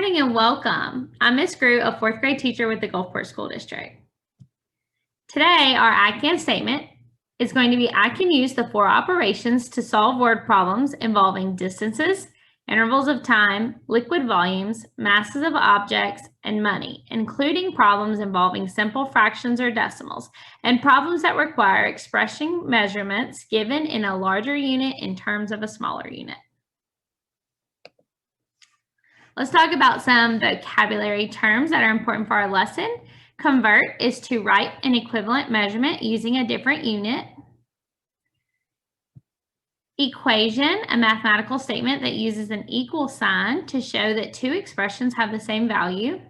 morning and welcome. I'm Miss Grew, a fourth grade teacher with the Gulfport School District. Today, our I can statement is going to be I can use the 4 operations to solve word problems involving distances, intervals of time, liquid volumes, masses of objects, and money, including problems involving simple fractions or decimals, and problems that require expressing measurements given in a larger unit in terms of a smaller unit. Let's talk about some vocabulary terms that are important for our lesson. Convert is to write an equivalent measurement using a different unit. Equation, a mathematical statement that uses an equal sign to show that 2 expressions have the same value.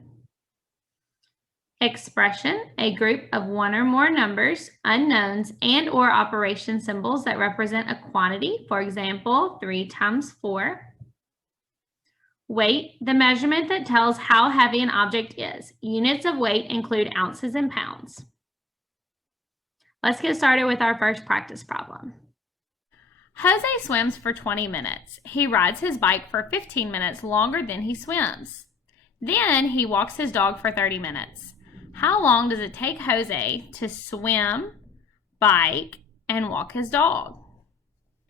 Expression, a group of 1 or more numbers, unknowns, and/or operation symbols that represent a quantity. For example, 3 times 4. Weight, the measurement that tells how heavy an object is. Units of weight include ounces and pounds. Let's get started with our first practice problem. Jose swims for 20 minutes. He rides his bike for 15 minutes longer than he swims. Then he walks his dog for 30 minutes. How long does it take Jose to swim, bike, and walk his dog?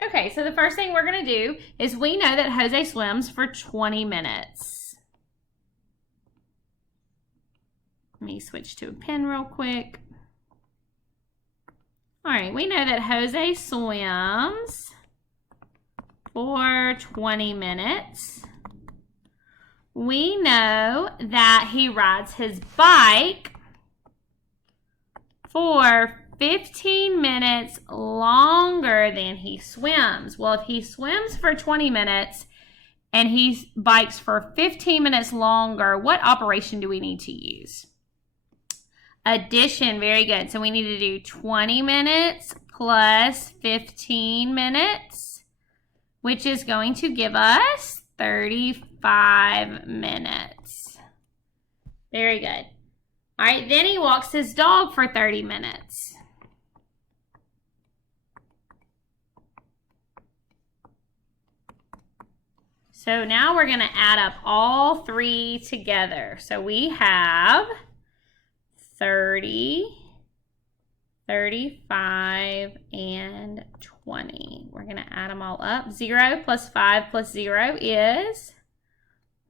Okay, so the first thing we're going to do is we know that Jose swims for 20 minutes. Let me switch to a pen real quick. All right, we know that Jose swims for 20 minutes. We know that he rides his bike for 15 minutes longer than he swims. Well, if he swims for 20 minutes and he bikes for 15 minutes longer, what operation do we need to use? Addition, very good. So we need to do 20 minutes plus 15 minutes, which is going to give us 35 minutes. Very good. All right, then he walks his dog for 30 minutes. So now we're going to add up all 3 together. So we have 30, 35, and 20. We're going to add them all up. 0 plus 5 plus 0 is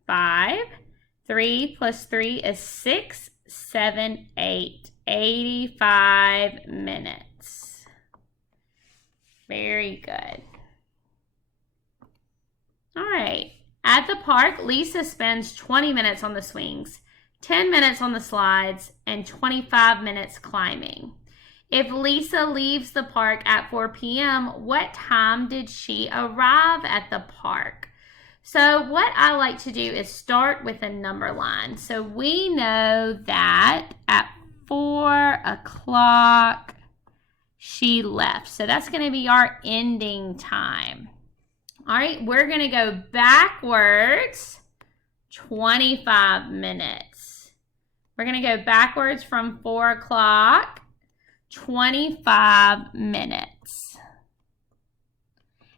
5. 3 plus 3 is 6, 7, 8. 85 minutes. Very good. All right, at the park, Lisa spends 20 minutes on the swings, 10 minutes on the slides, and 25 minutes climbing. If Lisa leaves the park at 4 p.m., what time did she arrive at the park? So what I like to do is start with a number line. So we know that at 4 o'clock she left. So that's going to be our ending time. All right, we're going to go backwards 25 minutes. We're going to go backwards from 4 o'clock, 25 minutes.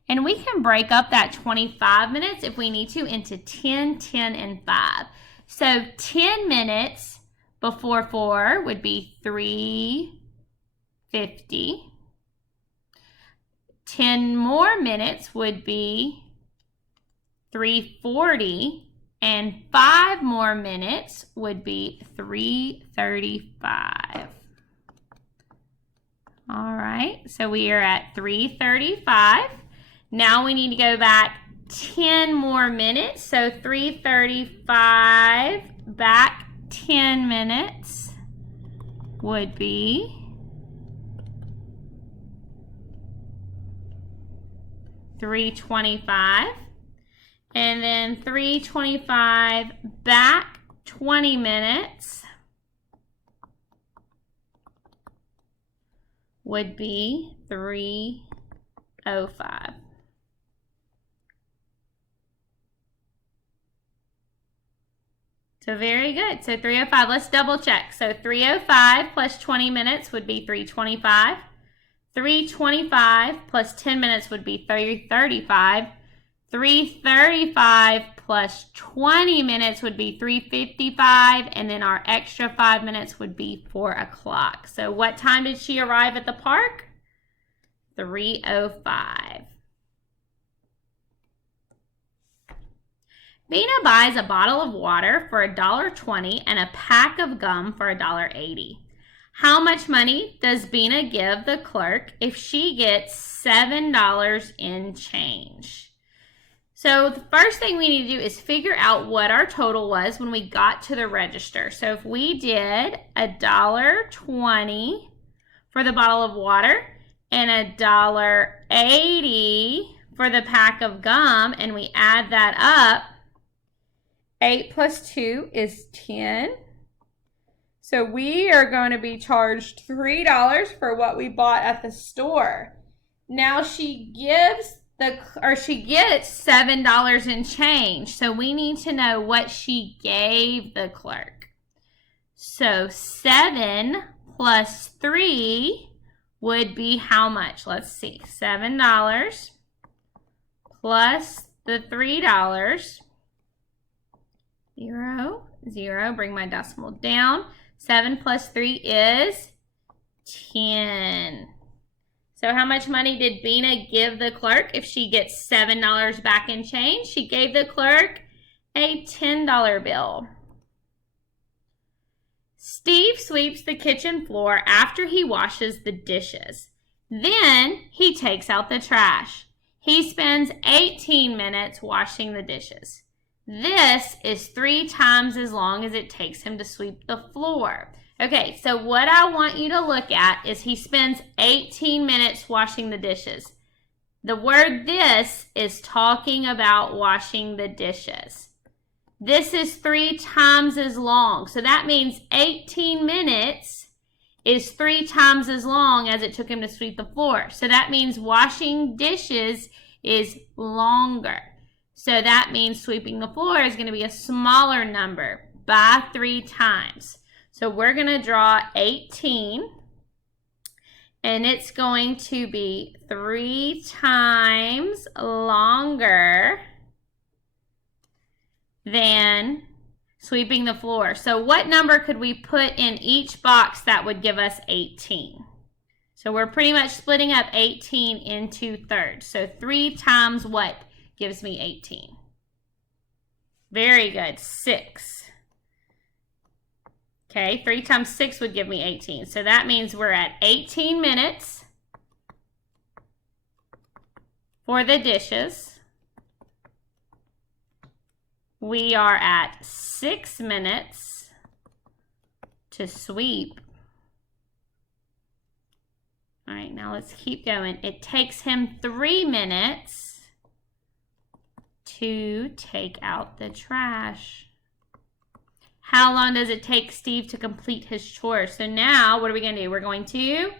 And we can break up that 25 minutes if we need to into 10, 10, and 5. So 10 minutes before 4 would be 3:50. 10 more minutes would be 3:40, and 5 more minutes would be 3:35. All right, so we are at 3:35. Now we need to go back 10 more minutes, so 3:35 back 10 minutes would be 3:25, and then 3:25 back 20 minutes would be 3:05. So very good. So 3:05, let's double check. So 3:05 plus 20 minutes would be 3:25. 3:25 plus 10 minutes would be 3:35. 3:35 plus 20 minutes would be 3:55, and then our extra 5 minutes would be 4 o'clock. So what time did she arrive at the park? 3:05. Bina buys a bottle of water for $1.20 and a pack of gum for $1.80. How much money does Bina give the clerk if she gets $7 in change? So the first thing we need to do is figure out what our total was when we got to the register. So if we did $1.20 for the bottle of water and $1.80 for the pack of gum, and we add that up, 8 plus 2 is 10. So we are going to be charged $3 for what we bought at the store. Now she gets $7 in change. So we need to know what she gave the clerk. So 7 plus 3 would be how much? Let's see. $7 plus the $3. 0, 0, bring my decimal down. 7 plus 3 is 10. So how much money did Bina give the clerk if she gets $7 back in change? She gave the clerk a $10 bill. Steve sweeps the kitchen floor after he washes the dishes. Then he takes out the trash. He spends 18 minutes washing the dishes. This is 3 times as long as it takes him to sweep the floor. Okay, so what I want you to look at is he spends 18 minutes washing the dishes. The word "this" is talking about washing the dishes. This is 3 times as long. So that means 18 minutes is 3 times as long as it took him to sweep the floor. So that means washing dishes is longer. So that means sweeping the floor is going to be a smaller number by 3 times. So we're going to draw 18, and it's going to be 3 times longer than sweeping the floor. So what number could we put in each box that would give us 18? So we're pretty much splitting up 18 into thirds. So 3 times what gives me 18? Very good, 6. Okay, 3 times 6 would give me 18. So that means we're at 18 minutes for the dishes. We are at 6 minutes to sweep. All right, now let's keep going. It takes him 3 minutes to take out the trash. How long does it take Steve to complete his chores? So now, what are we going to do? We're going to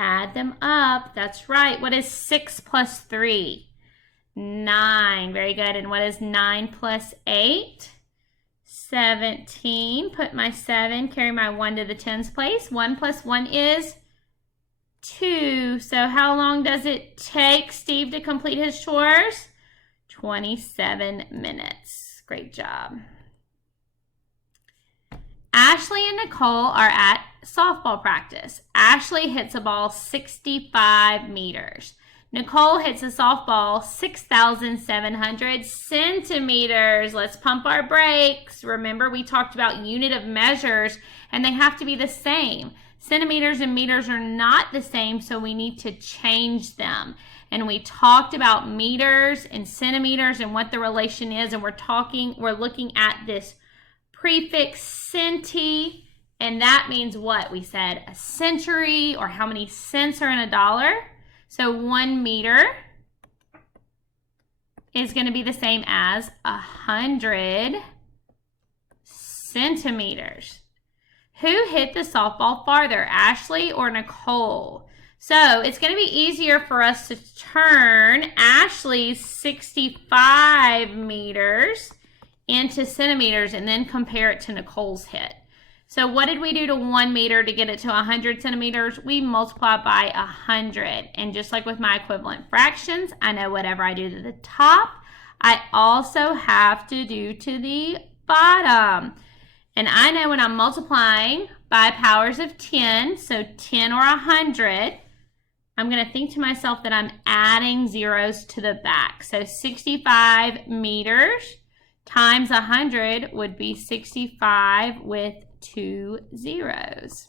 add them up. That's right. What is 6 plus 3? 9. Very good. And what is 9 plus 8? 17. Put my 7, carry my 1 to the tens place. 1 plus 1 is 2. So how long does it take Steve to complete his chores? 27 minutes. Great job. Ashley and Nicole are at softball practice. Ashley hits a ball 65 meters. Nicole hits a softball 6,700 centimeters. Let's pump our brakes. Remember, we talked about unit of measures, and they have to be the same. Centimeters and meters are not the same, so we need to change them. And we talked about meters and centimeters and what the relation is, and we're looking at this prefix centi, and that means what? We said a century, or how many cents are in a dollar. So 1 meter is going to be the same as 100 centimeters. Who hit the softball farther, Ashley or Nicole? So it's going to be easier for us to turn Ashley's 65 meters into centimeters and then compare it to Nicole's hit. So what did we do to 1 meter to get it to 100 centimeters? We multiply by 100. And just like with my equivalent fractions, I know whatever I do to the top, I also have to do to the bottom. And I know when I'm multiplying by powers of 10, so 10 or 100, I'm going to think to myself that I'm adding zeros to the back. So 65 meters times 100 would be 65 with 2 zeros.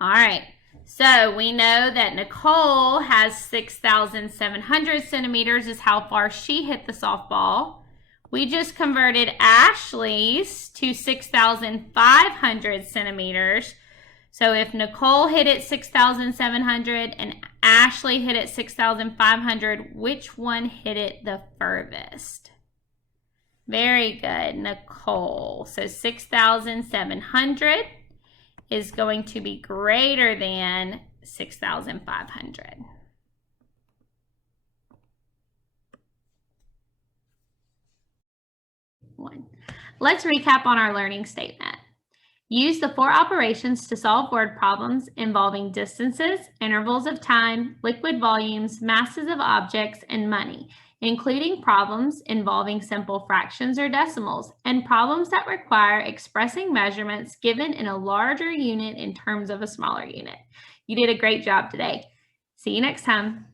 All right, so we know that Nicole has 6,700 centimeters is how far she hit the softball. We just converted Ashley's to 6,500 centimeters. So if Nicole hit it 6,700 and Ashley hit it 6,500, which one hit it the furthest? Very good, Nicole. So 6,700 is going to be greater than 6,500. Let's recap on our learning statement. Use the 4 operations to solve word problems involving distances, intervals of time, liquid volumes, masses of objects, and money, including problems involving simple fractions or decimals, and problems that require expressing measurements given in a larger unit in terms of a smaller unit. You did a great job today. See you next time.